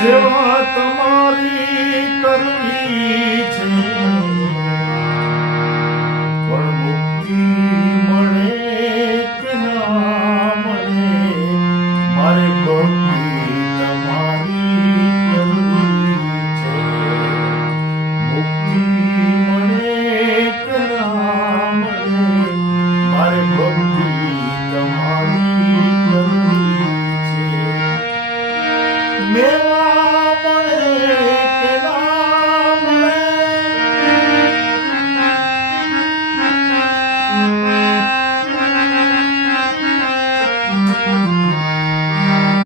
સેવા તમારી કરવી છે પણ મુક્તિ મળે કે ના મળે મારે ભક્તિ તમારી કરવી છે મુક્તિ મળે કે ના મળે મારે ભક્તિ તમારી કરવી છે મેવા મળે કે ના મળે